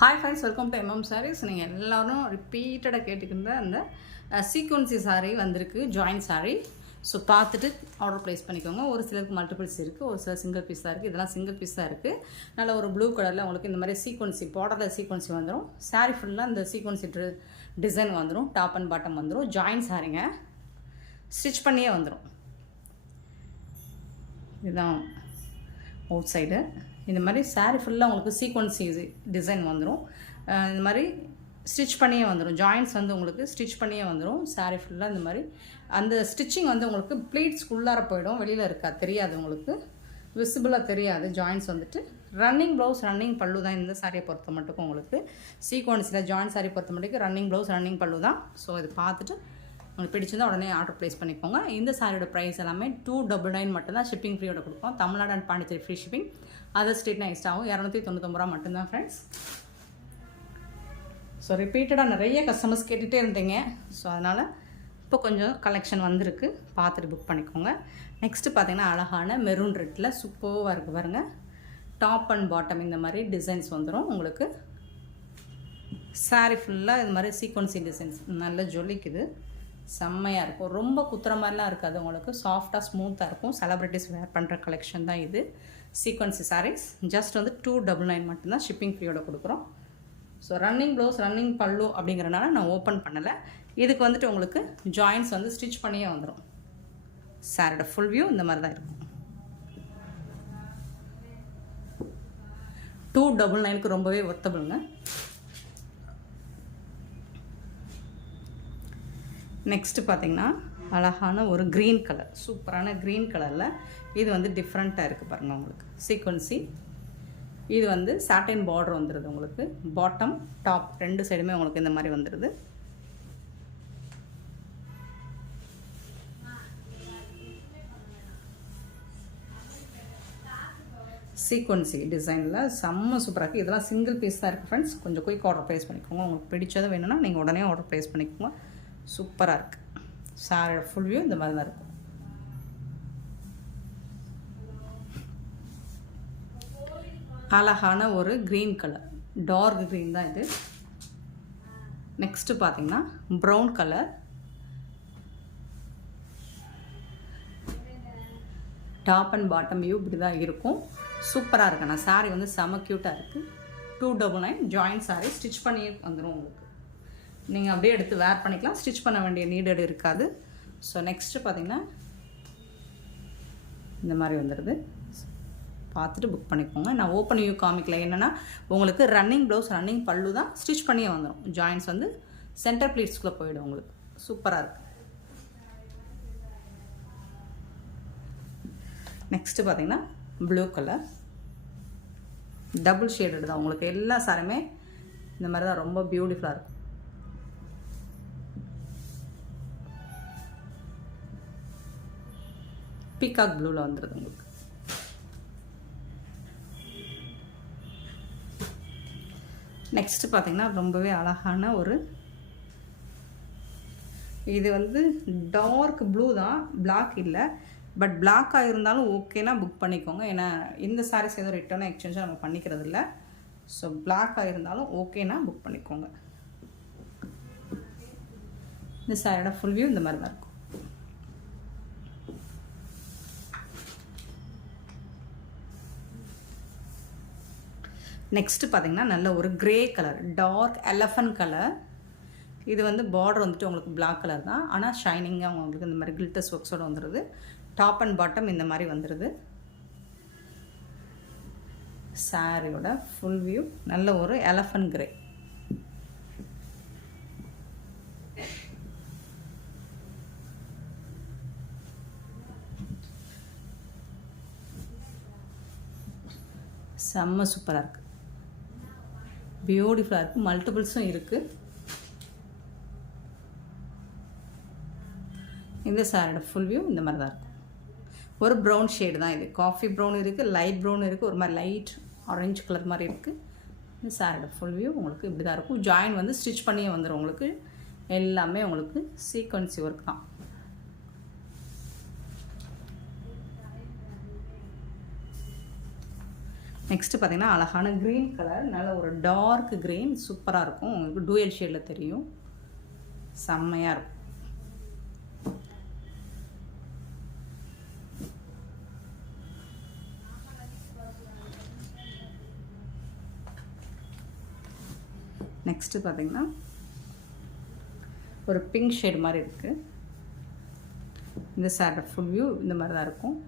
Hi friends, welcome to MM sarees. நீங்கள் எல்லோரும் ரிப்பீட்டடாக கேட்டுக்கிற அந்த சீக்வன்சி சாரீ வந்திருக்கு, ஜாயின் சாரீ. ஸோ பார்த்துட்டு ஆர்டர் ப்ளேஸ் பண்ணிக்கோங்க. ஒரு சிலருக்கு மல்டிபிள்ஸ் இருக்குது, ஒரு சிலர் சிங்கிள் பீஸ் தான் இருக்குது. இதெல்லாம் சிங்கிள் பீஸ் தான் இருக்குது. நல்ல ஒரு ப்ளூ கலரில் உங்களுக்கு இந்த மாதிரி சீக்வன்சி பார்டரில் சீக்வன்சி வந்துடும். சாரீ ஃபுல்லாக இந்த சீக்வன்சி டிசைன் வந்துடும். டாப் அண்ட் பாட்டம் வந்துடும். ஜாயின் சாரீங்க, ஸ்டிச் பண்ணியே வந்துடும். இதுதான் அவுட் சைடு. இந்த மாதிரி சாரீ ஃபுல்லாக உங்களுக்கு சீக்வன்சி டிசைன் வந்துடும். இந்த மாதிரி ஸ்டிச் பண்ணியே வந்துடும். ஜாயின்ட்ஸ் வந்து உங்களுக்கு ஸ்டிச் பண்ணியே வந்துடும். சாரீ ஃபுல்லாக இந்த மாதிரி அந்த ஸ்டிச்சிங் வந்து உங்களுக்கு ப்ளீட்ஸ்க்குள்ளார போயிடும். வெளியில் இருக்கா தெரியாது, உங்களுக்கு விசிபிளாக தெரியாது. ஜாயின்ட்ஸ் வந்துட்டு ரன்னிங் ப்ளவுஸ், ரன்னிங் பல்லு தான் இந்த சாரியை பொறுத்த மட்டுக்கும். உங்களுக்கு சீக்வன்ஸில் ஜாயின் சாரீ பொறுத்த மட்டுக்கு ரன்னிங் ப்ளவுஸ், ரன்னிங் பல்லு தான். ஸோ இது பார்த்துட்டு உங்களுக்கு பிடிச்சிருந்தால் உடனே ஆர்டர் ப்ளேஸ் பண்ணிக்கோங்க. இந்த சாரியோட ப்ரைஸ் எல்லாமே 299 மட்டும்தான். ஷிப்பிங் ஃப்ரீயோட கொடுப்போம். Tamil Nadu and Pondicherry free shipping. Other ஸ்டேட்னா எக்ஸ்ட்ரா ஆகும். 299 ரூபா மட்டும்தான் ஃப்ரெண்ட்ஸ். ஸோ ரிப்பீட்டடாக நிறைய கஸ்டமர்ஸ் கேட்டுகிட்டே இருந்தீங்க. ஸோ அதனால் இப்போ கொஞ்சம் கலெக்ஷன் வந்திருக்கு, பார்த்துட்டு புக் பண்ணிக்கோங்க. நெக்ஸ்ட்டு பார்த்தீங்கன்னா அழகான மெரூன் ரெட்டில் சூப்பராக இருக்குது பாருங்கள். டாப் அண்ட் பாட்டம் இந்த மாதிரி டிசைன்ஸ் வந்துடும் உங்களுக்கு. சாரீ ஃபுல்லாக இது மாதிரி சீக்வன்சி டிசைன்ஸ் நல்லா ஜொலிக்குது, செம்மையாக இருக்கும். ரொம்ப குத்துற மாதிரிலாம் இருக்காது உங்களுக்கு, சாஃப்டாக ஸ்மூத்தாக இருக்கும். செலிப்ரிட்டிஸ் வேர் பண்ணுற கலெக்ஷன் தான் இது. சீக்வன்சி சாரீஸ் ஜஸ்ட் வந்து 299 மட்டும்தான். ஷிப்பிங் ஃப்ரீயோட கொடுக்குறோம். ஸோ ரன்னிங் ப்ளவுஸ், ரன்னிங் பல்லு அப்படிங்கிறனால நான் ஓப்பன் பண்ணலை. இதுக்கு வந்துட்டு உங்களுக்கு ஜாயின்ட்ஸ் வந்து ஸ்டிச் பண்ணியே வந்துடும். சாரோட ஃபுல் வியூ இந்த மாதிரி தான் இருக்கும். 299க்கு ரொம்பவே ஒர்த்தபிளுங்க. நெக்ஸ்ட்டு பார்த்தீங்கன்னா அழகான ஒரு க்ரீன் கலர், சூப்பரான க்ரீன் கலரில் இது வந்து டிஃப்ரெண்ட்டாக இருக்குது பாருங்கள். உங்களுக்கு சீக்வன்சி இது வந்து சாட்டின் பார்டர் வந்துடுது. உங்களுக்கு பாட்டம் டாப் ரெண்டு சைடுமே உங்களுக்கு இந்த மாதிரி வந்துடுது. சீக்வன்சி டிசைனில் செம்ம சூப்பராக இருக்குது. இதெல்லாம் சிங்கிள் பீஸ் தான் இருக்குது ஃப்ரெண்ட்ஸ். கொஞ்சம் குயிக் ஆர்டர் ப்ளேஸ் பண்ணிக்கோங்க. உங்களுக்கு பிடிச்சது வேணும்னா நீங்கள் உடனே ஆர்டர் ப்ளேஸ் பண்ணிக்கோங்க. சூப்பராக இருக்குது. சாரியோட ஃபுல் வியூ இந்த மாதிரி தான் இருக்கும். அழகான ஒரு க்ரீன் கலர், டார்க் க்ரீன் தான் இது. நெக்ஸ்ட்டு பார்த்தீங்கன்னா brown colour, top and bottom view இப்படி தான் இருக்கும். சூப்பராக இருக்குண்ணா. சாரீ வந்து செம க்யூட்டாக இருக்குது. 299 ஜாயின் சாரீ, ஸ்டிச் பண்ணி வந்துடும் உங்களுக்கு. நீங்கள் அப்படியே எடுத்து வேர் பண்ணிக்கலாம். ஸ்டிச் பண்ண வேண்டிய நீடட் இருக்காது. ஸோ நெக்ஸ்ட்டு பார்த்தீங்கன்னா இந்த மாதிரி வந்துடுது. பார்த்துட்டு புக் பண்ணிக்கோங்க. நான் ஓப்பன் வியூ காமிக்கல, என்னென்னா உங்களுக்கு ரன்னிங் ப்ளவுஸ், ரன்னிங் பல்லு தான். ஸ்டிச் பண்ணியே வந்துடும். ஜாயின்ட்ஸ் வந்து சென்டர் ப்ளீட்ஸ்குள்ளே போயிடும் உங்களுக்கு. சூப்பராக இருக்குது. நெக்ஸ்ட்டு பார்த்தீங்கன்னா ப்ளூ கலர், டபுள் ஷேடட் தான். உங்களுக்கு எல்லா சாரியுமே இந்த மாதிரி தான் ரொம்ப பியூட்டிஃபுல்லாக இருக்கும். பீகாக் ப்ளூவில் வந்துடுது உங்களுக்கு. நெக்ஸ்ட்டு பார்த்தீங்கன்னா ரொம்பவே அழகான ஒரு, இது வந்து டார்க் ப்ளூ தான், பிளாக் இல்லை. பட் பிளாக்காக இருந்தாலும் ஓகேனா புக் பண்ணிக்கோங்க. ஏன்னா இந்த சாரீஸ் எதுவும் ரிட்டர்னாக எக்ஸ்சேஞ்சாக நம்ம பண்ணிக்கிறது இல்லை. ஸோ பிளாக்காக இருந்தாலும் ஓகேனா புக் பண்ணிக்கோங்க. இந்த சாரியோட ஃபுல் வியூ இந்த மாதிரி தான் இருக்கும். நெக்ஸ்ட்டு பார்த்தீங்கன்னா நல்ல ஒரு grey colour, dark elephant colour. இது வந்து பார்டர் வந்துட்டு உங்களுக்கு பிளாக் கலர் தான், ஆனால் ஷைனிங்காக உங்களுக்கு இந்த மாதிரி கிளிட்டர்ஸ் ஒர்க்ஸோடு வந்துடுது. டாப் அண்ட் பாட்டம் இந்த மாதிரி வந்துடுது. சாரியோட ஃபுல் வியூ நல்ல ஒரு எலஃபண்ட் க்ரே. செம்ம சூப்பராக இருக்குது, பியூட்டிஃபுல்லாக இருக்குது. மல்டிபிள்ஸும் இருக்குது. இந்த சாரியோட ஃபுல் வியூ இந்த மாதிரி தான் இருக்கும். ஒரு ப்ரௌன் ஷேடு தான் இது. காஃபி ப்ரௌன் இருக்குது, லைட் ப்ரௌன் இருக்குது, ஒரு மாதிரி லைட் ஆரஞ்சு கலர் மாதிரி இருக்குது. இந்த சாரியோட ஃபுல் வியூ உங்களுக்கு இப்படி தான் இருக்கும். ஜாயின் வந்து ஸ்டிச் பண்ணியே வந்துடும் உங்களுக்கு. எல்லாமே உங்களுக்கு சீக்வன்சி ஒர்க் தான். நெக்ஸ்ட்டு பார்த்திங்கன்னா அழகான க்ரீன் கலர், நல்ல ஒரு டார்க் க்ரீன், சூப்பராக இருக்கும். உங்களுக்கு டூயல் ஷேடில் தெரியும், செம்மையாக இருக்கும். நெக்ஸ்ட்டு பார்த்திங்கன்னா ஒரு பிங்க் ஷேட் மாதிரி இருக்குது. இந்த சாரீ ஃபுல் வியூ இந்த மாதிரி தான் இருக்கும்.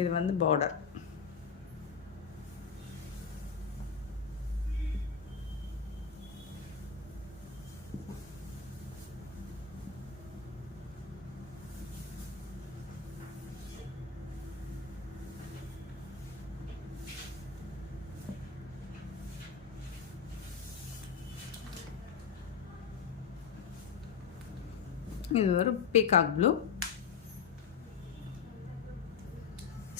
இது வந்து பார்டர். இது ஒரு peacock blue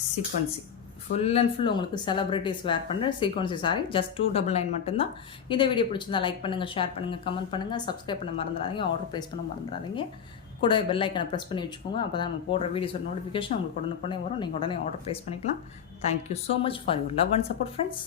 சீக்வன்சி, full and full உங்களுக்கு செலிப்ரிட்டிஸ் வேர் பண்ணுற சீக்வன்சி சாரி. ஜஸ்ட் 299 மட்டும்தான். இந்த வீடியோ பிடிச்சிருந்தா லைக் பண்ணுங்கள், ஷேர் பண்ணுங்கள், கமெண்ட் பண்ணுங்கள், சப்ஸ்கிரைப் பண்ண மறந்துடாதீங்க, ஆர்டர் ப்ளேஸ் பண்ண மறந்துடாதீங்க. கூட பெல் ஐக்கனை ப்ரெஸ் பண்ணி வச்சுக்கோங்க. அப்போ தான் நம்ம போடுற வீடியோஸோட நோட்டிஃபிகேஷன் உங்களுக்கு உடனே வரும். நீங்கள் உடனே ஆர்டர் ப்ளேஸ் பண்ணிக்கலாம். Thank you so much for your love and support friends.